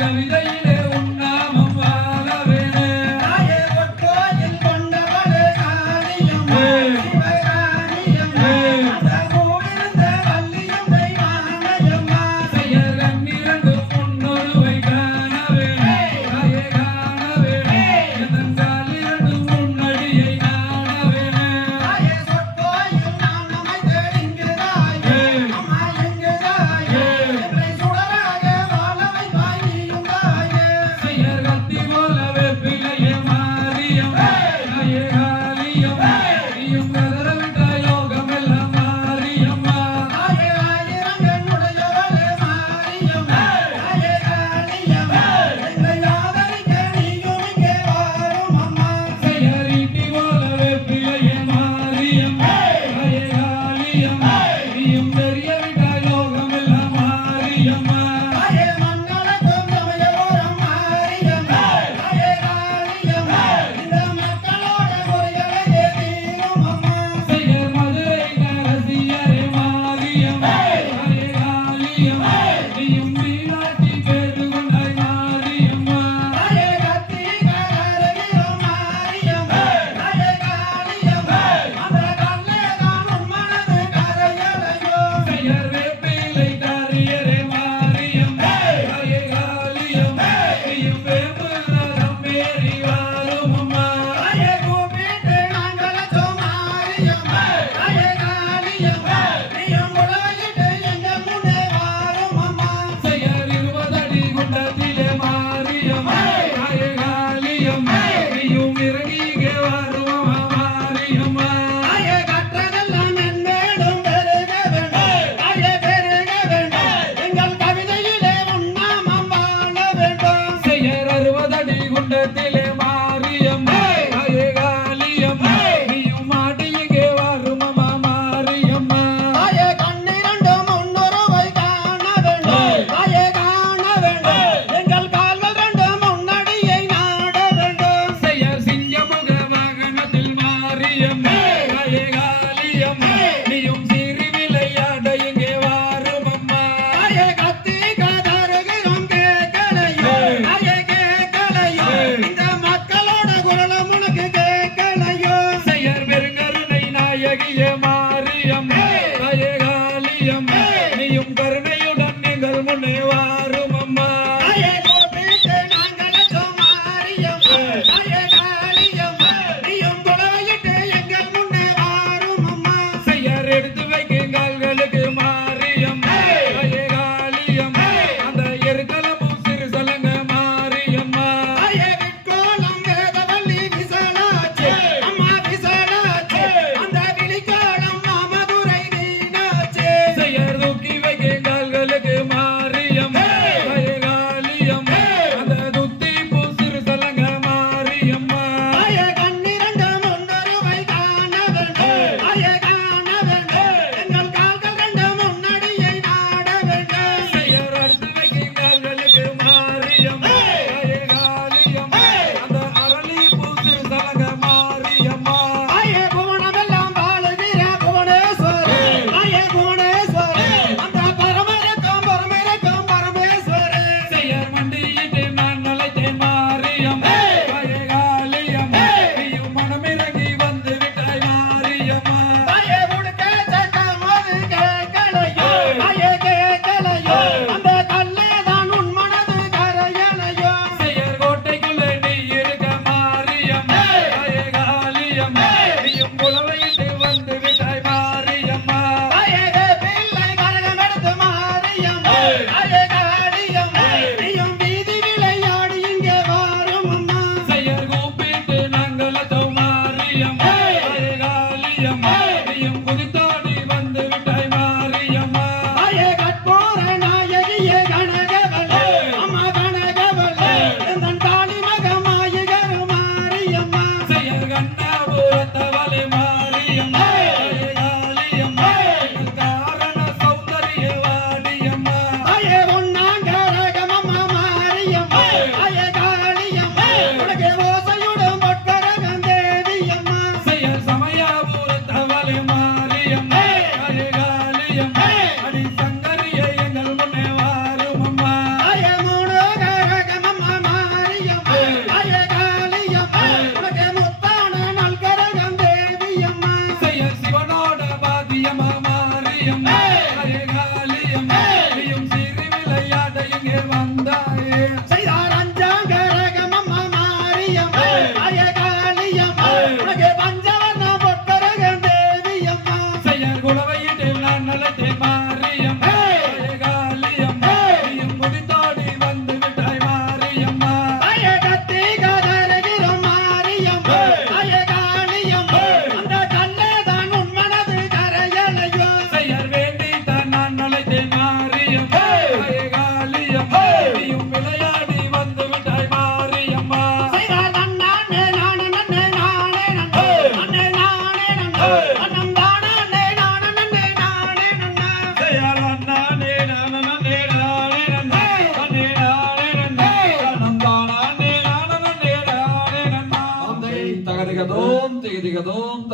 கவிதையிலே உண்ணாமம் வாழவேனே சமயாபுரத்தவளை மாரியம்மா காளியம்மா காரண சௌந்தரிய வாடியம்மா ஆயே ஒன்னாங்கரகமம்மா மாரியம்மா ஆயே காளியம்மா உலகே ஓசையுடன் பொற்கரகம் தேவியம்மா செய்ய சமயாபுரத்தவளை மாரியம்மா காளியம்மா அடி சங்கரிய எங்கள் முன்னே வாருமம்மா ஆயே மூணுகரகமம்மா மாரியம்மா ஆயே காளியம்மா உலகே முத்தான நல்கரகம் தேவியம்மா செய்ய சிவனோட பாதியம்மா மாரியம்மா காளியம்மா நீயும் சிறு விளையாட இங்கே வந்தாயே செய்தார் அஞ்சாங்கரகமம்மா மாரியம்மா ஆயே காளியம்மா உலகே பஞ்சவர்ண பொற்கரகம் தேவியம்மா செய்ய குலவையிட்டில் நான் நலத்தேன் மாரியம்மா காளியம்மா நீயும் குதித்தோடி வந்து விட்டாய் மாரியம்மா ஆயே கத்தி கதறுகிறோம் மாரியம்மா ஆயே காளியம்மா அந்த கண்ணே தான் உன் மனது கரையலையோ செய்யர் வேண்டி தான் நான் நலத்தேன் மாரியம்மா காளியம்மா நீயும் விளையாடி வந்து விட்டாய் மாரியம்மா செய்தார் நன்னானே நானே நன்னே நானே நன்னே நன்னே நானே நன்னே அன்னம் தானே நானே நன்னே நானே நன்னே செய்யார் அண்ணானே நானே நானே நன்னே அண்ணே நானே நன்னே அண்ணந்தானே நானே நானே நன்னா தகதிகதோம் திகதிகதோம்